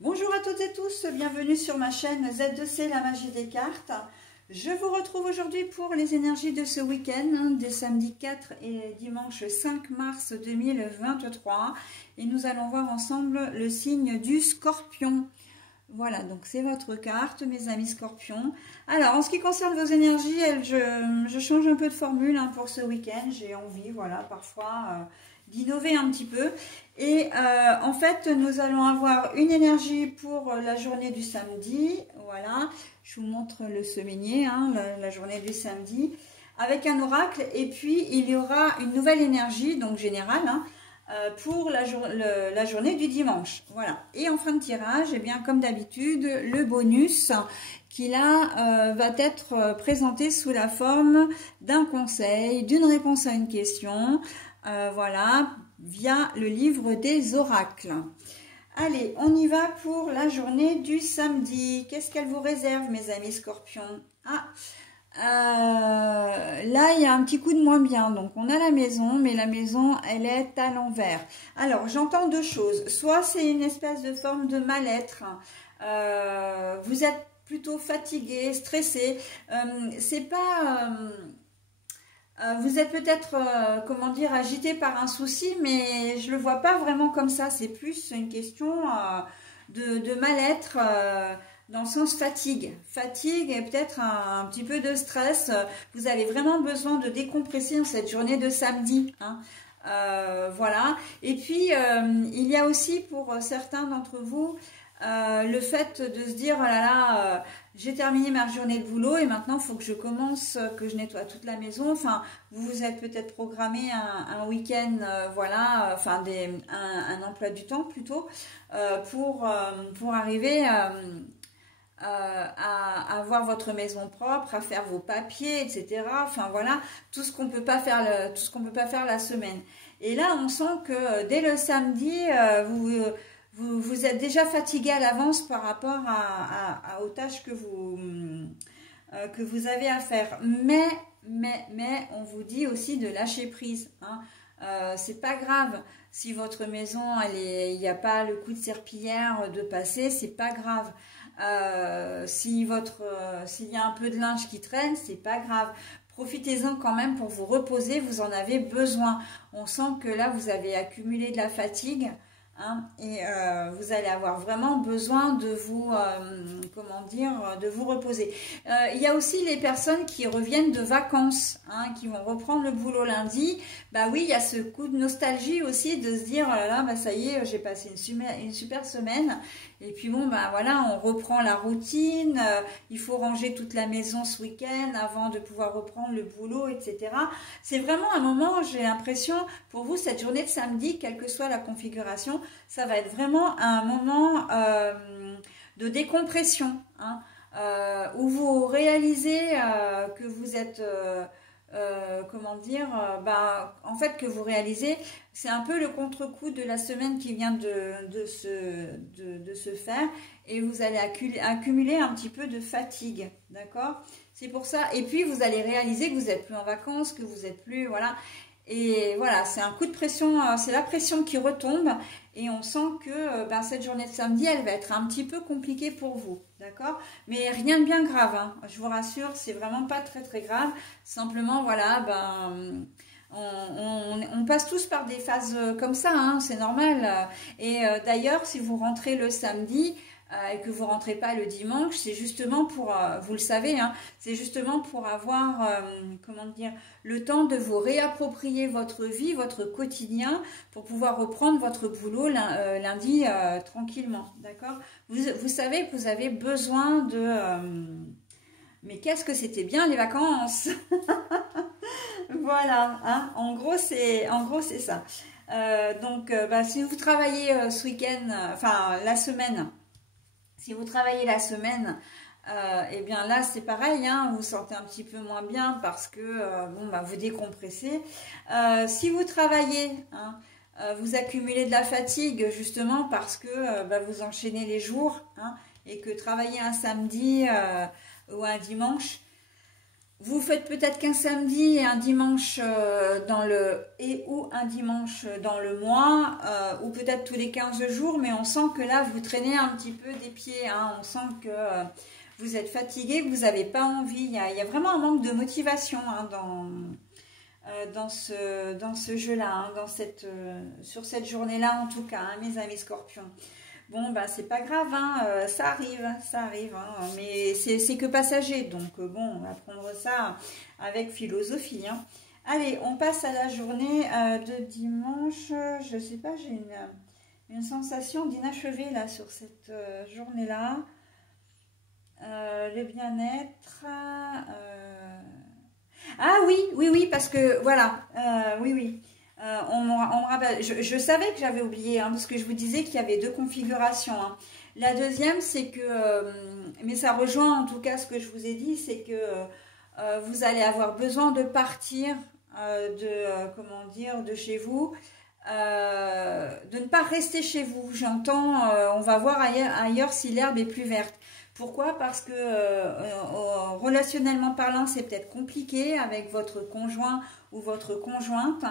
Bonjour à toutes et tous, bienvenue sur ma chaîne Z2C, la magie des cartes. Je vous retrouve aujourd'hui pour les énergies de ce week-end, des samedis 4 et dimanche 5 mars 2023. Et nous allons voir ensemble le signe du Scorpion. Voilà, donc c'est votre carte, mes amis Scorpions. Alors, en ce qui concerne vos énergies, je change un peu de formule pour ce week-end. J'ai envie, voilà, parfois d'innover un petit peu. Et en fait, nous allons avoir une énergie pour la journée du samedi. Voilà, je vous montre le semainier, la journée du samedi, avec un oracle. Et puis, il y aura une nouvelle énergie, donc générale, pour la journée du dimanche. Voilà. Et en fin de tirage, eh bien, comme d'habitude, le bonus qui là va être présenté sous la forme d'un conseil, d'une réponse à une question, voilà, via le livre des oracles. Allez, on y va pour la journée du samedi. Qu'est-ce qu'elle vous réserve, mes amis Scorpions? Là, il y a un petit coup de moins bien. Donc, on a la maison, mais la maison, elle est à l'envers. Alors, j'entends deux choses. Soit c'est une espèce de forme de mal-être. Vous êtes plutôt fatigué, stressé. C'est pas... vous êtes peut-être, comment dire, agité par un souci, mais je le vois pas vraiment comme ça. C'est plus une question de mal-être, dans le sens fatigue. Fatigue et peut-être un petit peu de stress. Vous avez vraiment besoin de décompresser en cette journée de samedi. Voilà. Et puis, il y a aussi pour certains d'entre vous, le fait de se dire, oh là là, j'ai terminé ma journée de boulot et maintenant il faut que je commence, que je nettoie toute la maison. Enfin, vous vous êtes peut-être programmé un week-end, voilà, enfin un emploi du temps plutôt, pour arriver à avoir votre maison propre, à faire vos papiers, etc. Enfin voilà, tout ce qu'on peut pas faire, tout ce qu'on peut pas faire la semaine. Et là, on sent que dès le samedi, vous êtes déjà fatigué à l'avance par rapport aux tâches que vous avez à faire. Mais on vous dit aussi de lâcher prise. C'est pas grave si votre maison, il n'y a pas le coup de serpillière de passer, c'est pas grave. S'il y a un peu de linge qui traîne, c'est pas grave. Profitez-en quand même pour vous reposer, vous en avez besoin. On sent que là, vous avez accumulé de la fatigue. Et vous allez avoir vraiment besoin de vous, comment dire, de vous reposer. Il y a aussi les personnes qui reviennent de vacances, qui vont reprendre le boulot lundi. Bah oui, il y a ce coup de nostalgie aussi de se dire, oh là là, bah ça y est, j'ai passé une super semaine. Et puis bon, bah voilà, on reprend la routine. Il faut ranger toute la maison ce week-end avant de pouvoir reprendre le boulot, etc. C'est vraiment un moment, j'ai l'impression, pour vous, cette journée de samedi, quelle que soit la configuration, ça va être vraiment un moment de décompression, où vous réalisez que vous êtes, comment dire, en fait que vous réalisez, c'est un peu le contre-coup de la semaine qui vient de se faire, et vous allez accumuler un petit peu de fatigue, d'accord? C'est pour ça, et puis vous allez réaliser que vous n'êtes plus en vacances, que vous n'êtes plus, voilà. Et voilà, c'est un coup de pression, c'est la pression qui retombe et on sent que cette journée de samedi, elle va être un petit peu compliquée pour vous, d'accord? Mais rien de bien grave, je vous rassure, c'est vraiment pas très très grave. Simplement, voilà, on passe tous par des phases comme ça, c'est normal. Et d'ailleurs, si vous rentrez le samedi, et que vous rentrez pas le dimanche, c'est justement pour, vous le savez, c'est justement pour avoir, comment dire, le temps de vous réapproprier votre vie, votre quotidien, pour pouvoir reprendre votre boulot lundi tranquillement, d'accord? Vous savez que vous avez besoin de... mais qu'est-ce que c'était bien les vacances. Voilà, en gros c'est ça. Donc, si vous travaillez ce week-end, enfin la semaine, si vous travaillez la semaine, eh bien là c'est pareil, vous vous sentez un petit peu moins bien parce que vous décompressez. Si vous travaillez, vous accumulez de la fatigue justement parce que vous enchaînez les jours, et que travailler un samedi ou un dimanche, Vous faites peut-être qu'un samedi et un dimanche ou un dimanche dans le mois, ou peut-être tous les 15 jours, mais on sent que là, vous traînez un petit peu des pieds, hein. On sent que vous êtes fatigué, que vous n'avez pas envie. Il y a vraiment un manque de motivation, hein, dans ce jeu-là, hein, sur cette journée-là en tout cas, hein, mes amis scorpions. Bon, bah c'est pas grave, hein, ça arrive, hein, mais c'est que passager, donc bon, on va prendre ça avec philosophie, hein. Allez, on passe à la journée de dimanche. Je sais pas, j'ai une sensation d'inachevé là sur cette journée-là. Le bien-être. Ah oui, parce que voilà, oui. On me rappelle, je savais que j'avais oublié, hein, parce que je vous disais qu'il y avait deux configurations, hein. La deuxième, c'est que, mais ça rejoint en tout cas ce que je vous ai dit, c'est que vous allez avoir besoin de partir comment dire, de chez vous, de ne pas rester chez vous. J'entends, on va voir ailleurs si l'herbe est plus verte. Pourquoi? Parce que relationnellement parlant, c'est peut-être compliqué avec votre conjoint ou votre conjointe.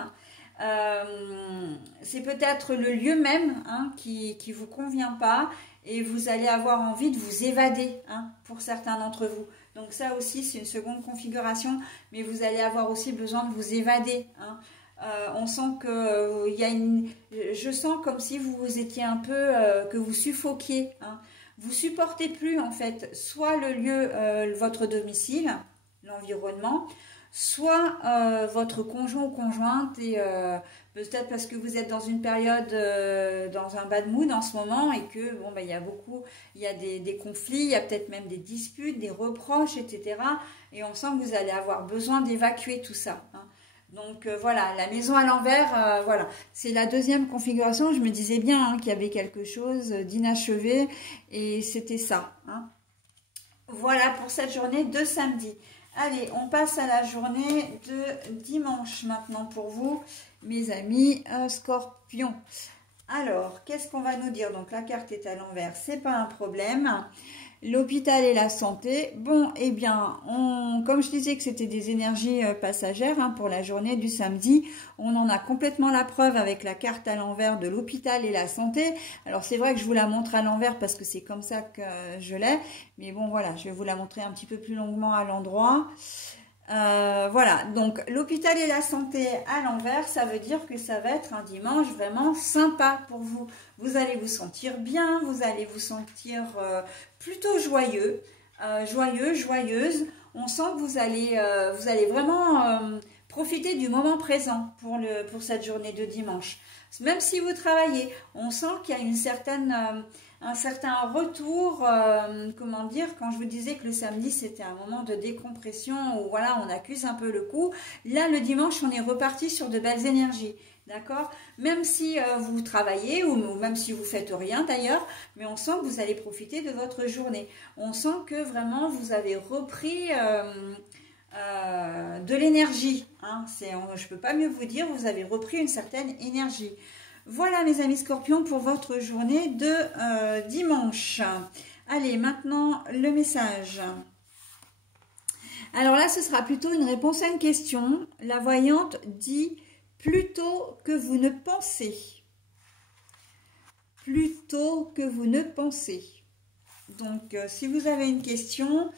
C'est peut-être le lieu même, hein, qui vous convient pas, et vous allez avoir envie de vous évader, hein, pour certains d'entre vous. Donc ça aussi, c'est une seconde configuration, mais vous allez avoir aussi besoin de vous évader, hein. On sent que je sens comme si vous étiez un peu, que vous suffoquiez, hein. Vous supportez plus en fait, soit le lieu, votre domicile, l'environnement, soit votre conjoint ou conjointe, et peut-être parce que vous êtes dans une période, dans un bad mood en ce moment, et que bon, ben, il y a des conflits, il y a peut-être même des disputes, des reproches, etc. Et on sent que vous allez avoir besoin d'évacuer tout ça, hein. Donc voilà, la maison à l'envers, voilà, c'est la deuxième configuration. Je me disais bien, hein, qu'il y avait quelque chose d'inachevé, et c'était ça, hein. Voilà pour cette journée de samedi. Allez, on passe à la journée de dimanche maintenant pour vous, mes amis scorpions. Alors, qu'est-ce qu'on va nous dire? Donc, la carte est à l'envers, c'est pas un problème. L'hôpital et la santé. Bon, eh bien, comme je disais que c'était des énergies passagères, hein, pour la journée du samedi, on en a complètement la preuve avec la carte à l'envers de l'hôpital et la santé. Alors, c'est vrai que je vous la montre à l'envers parce que c'est comme ça que je l'ai. Mais bon, voilà, je vais vous la montrer un petit peu plus longuement à l'endroit. Voilà, donc l'hôpital et la santé à l'envers, ça veut dire que ça va être un dimanche vraiment sympa pour vous. Vous allez vous sentir bien, vous allez vous sentir plutôt joyeux, joyeuse. On sent que vous allez vraiment profiter du moment présent pour cette journée de dimanche. Même si vous travaillez, on sent qu'il y a un certain retour, comment dire, quand je vous disais que le samedi c'était un moment de décompression où voilà, on accuse un peu le coup, là le dimanche on est reparti sur de belles énergies, d'accord? Même si vous travaillez ou même si vous faites rien d'ailleurs, mais on sent que vous allez profiter de votre journée. On sent que vraiment vous avez repris de l'énergie, hein. Je ne peux pas mieux vous dire, vous avez repris une certaine énergie. Voilà mes amis scorpions pour votre journée de dimanche. Allez, maintenant le message. Alors là, ce sera plutôt une réponse à une question. La voyante dit plutôt que vous ne pensez. Plutôt que vous ne pensez. Donc, si vous avez une question,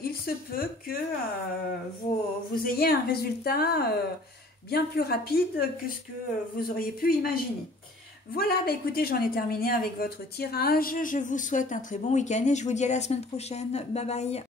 il se peut que vous ayez un résultat bien plus rapide que ce que vous auriez pu imaginer. Voilà, bah écoutez, j'en ai terminé avec votre tirage. Je vous souhaite un très bon week-end et je vous dis à la semaine prochaine. Bye bye.